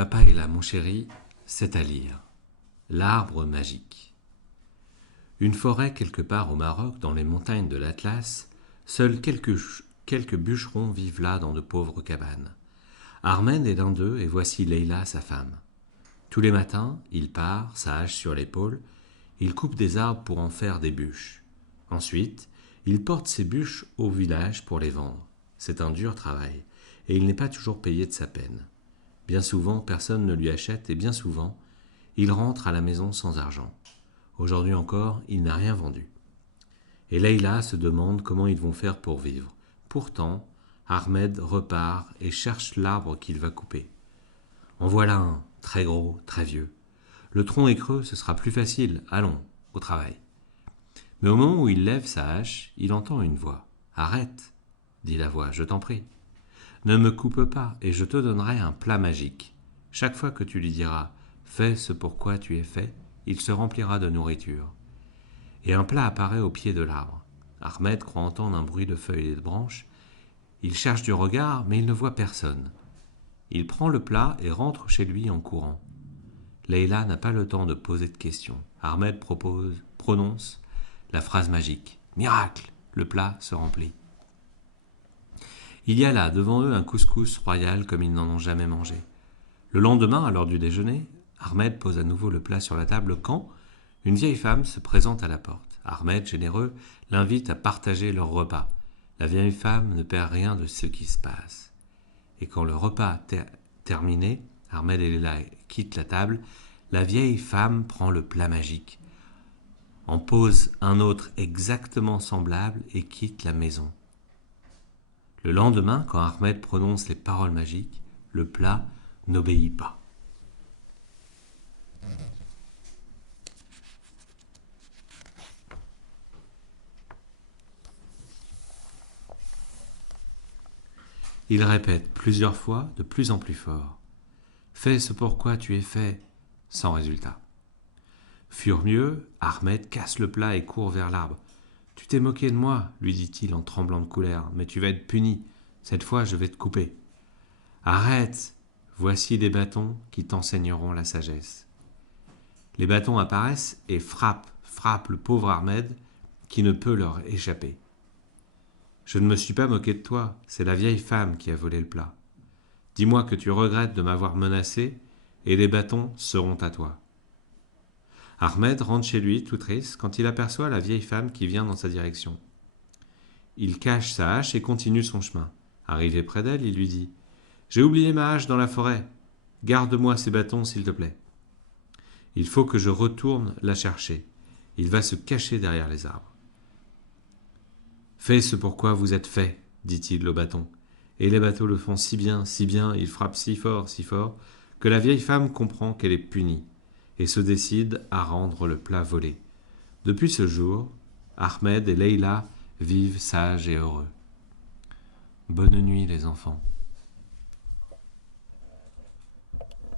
Papa est là, mon chéri, c'est à lire. L'arbre magique. Une forêt quelque part au Maroc, dans les montagnes de l'Atlas, seuls quelques bûcherons vivent là dans de pauvres cabanes. Ahmed est l'un d'eux et voici Leïla, sa femme. Tous les matins, il part, sa hache sur l'épaule, il coupe des arbres pour en faire des bûches. Ensuite, il porte ces bûches au village pour les vendre. C'est un dur travail, et il n'est pas toujours payé de sa peine. Bien souvent, personne ne lui achète et bien souvent, il rentre à la maison sans argent. Aujourd'hui encore, il n'a rien vendu. Et Leïla se demande comment ils vont faire pour vivre. Pourtant, Ahmed repart et cherche l'arbre qu'il va couper. En voilà un, très gros, très vieux. Le tronc est creux, ce sera plus facile. Allons, au travail. Mais au moment où il lève sa hache, il entend une voix. « Arrête !» dit la voix, « je t'en prie. Ne me coupe pas, et je te donnerai un plat magique. Chaque fois que tu lui diras « Fais ce pourquoi tu es fait », il se remplira de nourriture. Et un plat apparaît au pied de l'arbre. Ahmed croit entendre un bruit de feuilles et de branches. Il cherche du regard, mais il ne voit personne. Il prend le plat et rentre chez lui en courant. Leïla n'a pas le temps de poser de questions. Ahmed prononce la phrase magique. Miracle! Le plat se remplit. Il y a là, devant eux, un couscous royal comme ils n'en ont jamais mangé. Le lendemain, à l'heure du déjeuner, Ahmed pose à nouveau le plat sur la table quand une vieille femme se présente à la porte. Ahmed, généreux, l'invite à partager leur repas. La vieille femme ne perd rien de ce qui se passe. Et quand le repas terminé, Ahmed et Leïla quittent la table, la vieille femme prend le plat magique, en pose un autre exactement semblable et quitte la maison. Le lendemain, quand Ahmed prononce les paroles magiques, le plat n'obéit pas. Il répète plusieurs fois, de plus en plus fort. « Fais ce pourquoi tu es fait », sans résultat. Furieux, Ahmed casse le plat et court vers l'arbre. « Tu t'es moqué de moi, lui dit-il en tremblant de colère, mais tu vas être puni. Cette fois, je vais te couper. »« Arrête, voici des bâtons qui t'enseigneront la sagesse. » Les bâtons apparaissent et frappent le pauvre Ahmed qui ne peut leur échapper. « Je ne me suis pas moqué de toi, c'est la vieille femme qui a volé le plat. Dis-moi que tu regrettes de m'avoir menacé et les bâtons seront à toi. » Ahmed rentre chez lui tout triste quand il aperçoit la vieille femme qui vient dans sa direction. Il cache sa hache et continue son chemin. Arrivé près d'elle, il lui dit « J'ai oublié ma hache dans la forêt. Garde-moi ces bâtons, s'il te plaît. Il faut que je retourne la chercher. » Il va se cacher derrière les arbres. « Fais ce pourquoi vous êtes fait, dit-il au bâton. Et les bâtons le font si bien, ils frappent si fort, que la vieille femme comprend qu'elle est punie et se décide à rendre le plat volé. Depuis ce jour, Ahmed et Leïla vivent sages et heureux. Bonne nuit les enfants.